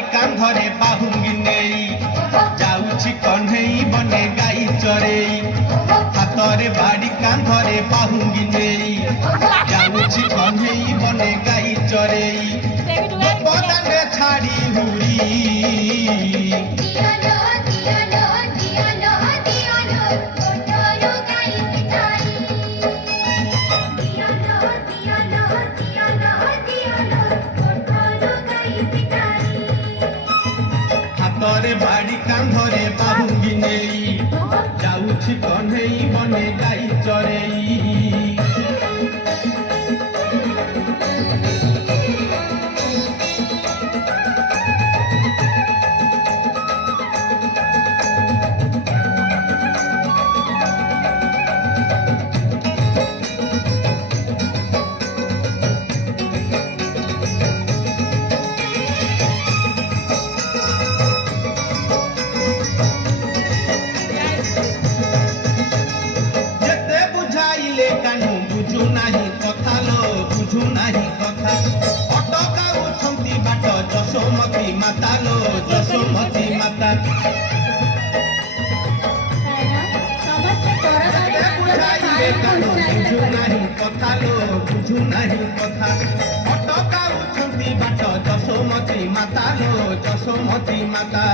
बाड़ी कांधरे बाहुंगी नेई जाउछि कन्हेई बने गाई चरेई हातरे बाड़ी कांधरे बाहुंगी नेई जाउछि कन्हेई बने गाई चरेई बदाने छाड़ी हुरी हातरे बाड़ी कांधरे बाहुंगी नेई जाउछि कन्हेई बने गाई चरेई जसोमती माता लो जसोमती माता बुझु नहीं कथा लो बुझु नहीं कथा अटका उठती बाट जसोमती माता लो जसोमती माता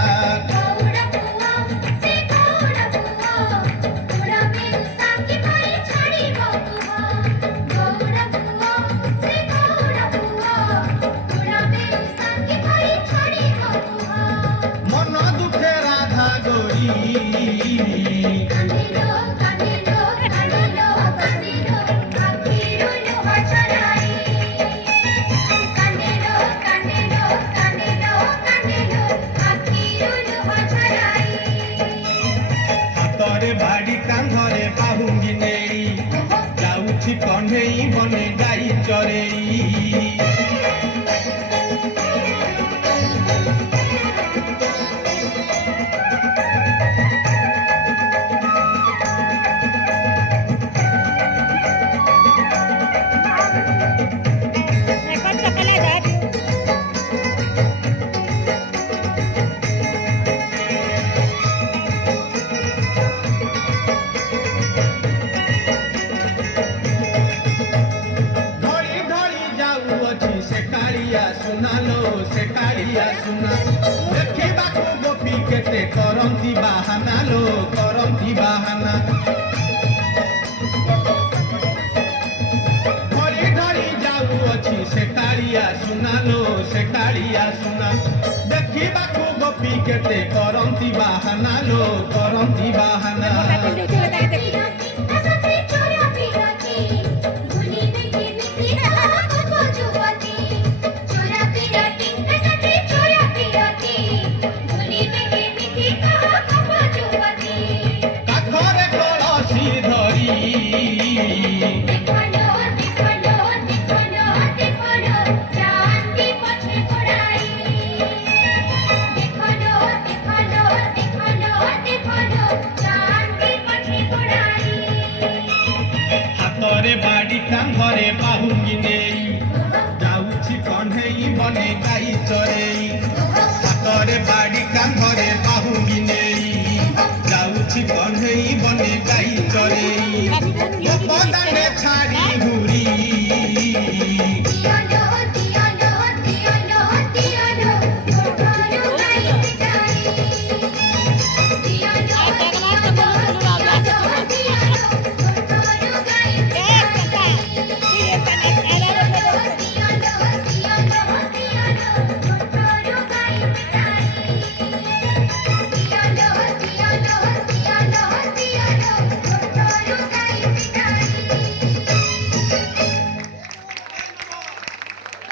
बाड़ी कांधरे बाहुंगी नेई जाउछि कन्हेई बने गाई चरेई से कालिया सुना देखा गोपी केते करंती बाहाना लो करंती बाहाना धरी धरी जाऊ अच्छी से कालिया सुना लो से कालिया सुना देखा गोपी केते करंती बाहाना लो करंती बाहाना बाड़ी कांधरे बाहुंगी नेई जाउछि कन्हेई बने गाई चरेई हातरे बाड़ी कांधरे बाहुंगी नेई जाउछि कन्हेई बने